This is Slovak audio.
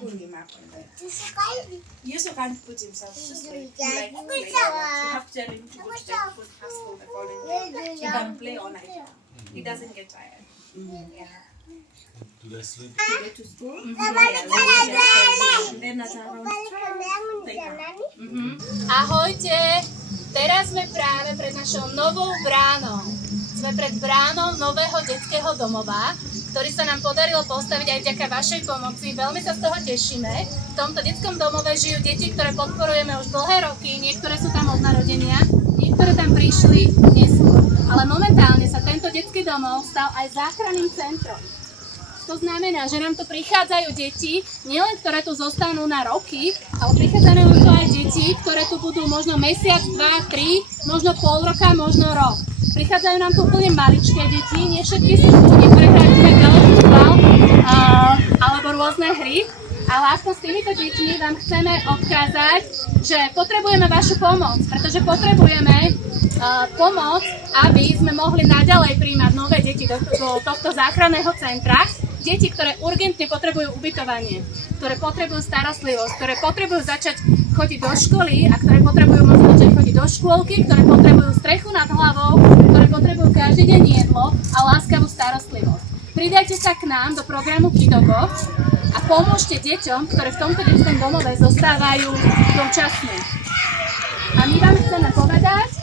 put him up on there. Yes, you can't put himself to sleep. You have to tell him to go to the hospital the following day. He can play all night. He doesn't get tired. Yeah. Do they sleep? To go to school. Then at around 12, they come. Ahojte, teraz sme práve pred našou novou bránou. Sme pred bránou nového detského domova, ktorý sa nám podarilo postaviť aj vďaka vašej pomoci. Veľmi sa z toho tešíme. V tomto detskom domove žijú deti, ktoré podporujeme už dlhé roky, niektoré sú tam od narodenia, niektoré tam prišli neskôr. Ale momentálne sa tento detský domov stal aj záchranným centrom. To znamená, že nám tu prichádzajú deti, nielen ktoré tu zostanú na roky, ale prichádzajú nám tu aj deti, ktoré tu budú možno mesiac, 2, 3, možno pol roka, možno rok. Prichádzajú nám tu úplne maličké deti, nie všetky sú tu, niektoré hrajú aj futbal alebo rôzne hry, ale aspoň s týmito deťmi vám chceme odkázať, že potrebujeme vašu pomoc, pretože potrebujeme pomoc, aby sme mohli naďalej prijímať nové deti do tohto záchranného centra. Deti, ktoré urgentne potrebujú ubytovanie, ktoré potrebujú starostlivosť, ktoré potrebujú začať chodiť do školy a ktoré potrebujú možno začať chodiť do škôlky, ktoré potrebujú strechu nad hlavou, ktoré potrebujú každý deň jedlo a láskavú starostlivosť. Pridajte sa k nám do programu Kidogo a pomôžte deťom, ktoré v tomto detskom domove zostávajú dočasne. A my vám chceme povedať...